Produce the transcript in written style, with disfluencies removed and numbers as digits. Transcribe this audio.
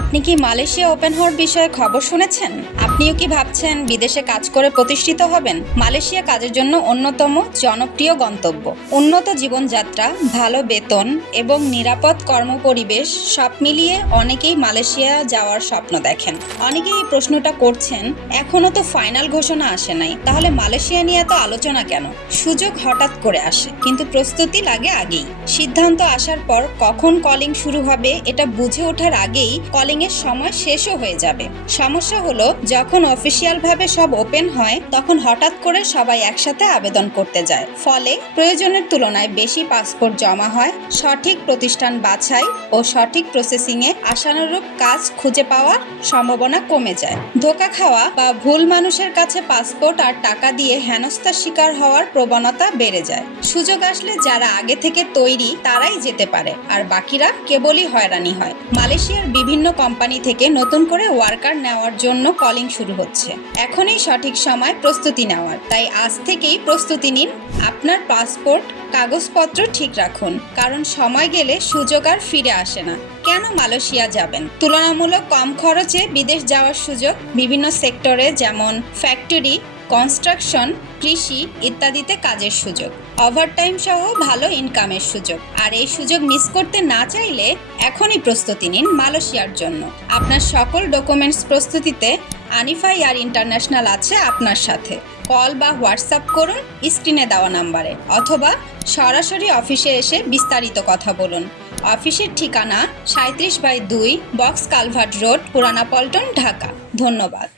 আপনি কি Malaysia open হওয়ার বিষয়ে খবর শুনেছেন? আপনিও কি ভাবছেন বিদেশে কাজ করে প্রতিষ্ঠিত হবেন? মালয়েশিয়া কাজের জন্য অন্যতম জনপ্রিয় গন্তব্য। উন্নত জীবনযাত্রা, ভালো বেতন এবং নিরাপদ কর্মপরিবেশ সব মিলিয়ে অনেকেই মালয়েশিয়া যাওয়ার স্বপ্ন দেখেন। অনেকেই এই প্রশ্নটা করছেন, এখনো তো ফাইনাল ঘোষণা আসে নাই, তাহলে মালয়েশিয়া নিয়ে এত আলোচনা কেন? সুযোগ হঠাৎ করে আসে, কিন্তু প্রস্তুতি লাগে আগেই। সিদ্ধান্ত আসার পর কখন কলিং শুরু হবে এটা বুঝে ওঠার আগেই কলিং এর সময় শেষও হয়ে যাবে। সমস্যা হলো, যখন অফিসিয়ালভাবে সব ওপেন হয় তখন হঠাৎ করে সবাই একসাথে আবেদন করতে যায়, ফলে প্রয়োজনের তুলনায় বেশি পাসপোর্ট জমা হয়। সঠিক প্রতিষ্ঠান বাছাই ও সঠিক প্রসেসিংয়ে আশানুরূপ কাজ খুঁজে পাওয়ার সম্ভাবনা কমে যায়। ধোঁকা খাওয়া বা ভুল মানুষের কাছে পাসপোর্ট আর টাকা দিয়ে হেনস্থার শিকার হওয়ার প্রবণতা বেড়ে যায়। সুযোগ আসলে যারা আগে থেকে তৈরি তারাই যেতে পারে, আর বাকিরা কেবলই হয়রানি হয়। মালয়েশিয়ার বিভিন্ন কোম্পানি থেকে নতুন করে ওয়ার্কার নেওয়ার জন্য কলিং শুরু হচ্ছে। এখনই সঠিক সময় প্রস্তুতি নেওয়ার, তাই আজ থেকেই প্রস্তুতি নিন। আপনার পাসপোর্ট কাগজপত্র ঠিক রাখুন, কারণ সময় গেলে সুযোগ আর ফিরে আসে না। কেন মালয়েশিয়া যাবেন? তুলনামূলক কম খরচে বিদেশ যাওয়ার সুযোগ, বিভিন্ন সেক্টরে যেমন ফ্যাক্টরি, কনস্ট্রাকশন, কৃষি ইত্যাদিতে কাজের সুযোগ, ওভারটাইম সহ ভালো ইনকামের সুযোগ। আর এই সুযোগ মিস করতে না চাইলে এখনই প্রস্তুতি নিন মালয়েশিয়ার জন্য। আপনার সকল ডকুমেন্টস প্রস্তুতিতে আনিফা এয়ার ইন্টারন্যাশনাল আছে আপনার সাথে। কল বা হোয়াটসঅ্যাপ করুন স্ক্রিনে দেওয়া নাম্বারে, অথবা সরাসরি অফিসে এসে বিস্তারিত কথা বলুন। অফিসের ঠিকানা 37/2 বক্স কালভার্ট রোড, পুরানা পল্টন, ঢাকা। ধন্যবাদ।